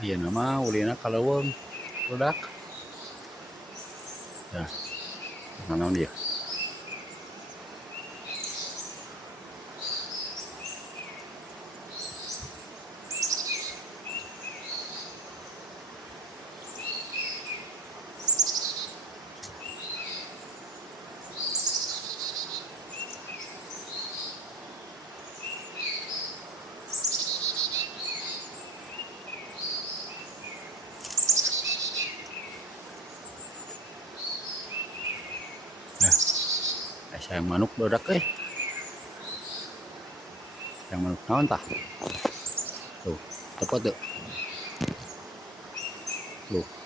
Iya nama ulina kaleuweung budak. Ya, nanaon dia? Nah, sayang manuk budak sayang manuk naon tah? Tuh, cepet tuh. Tuh.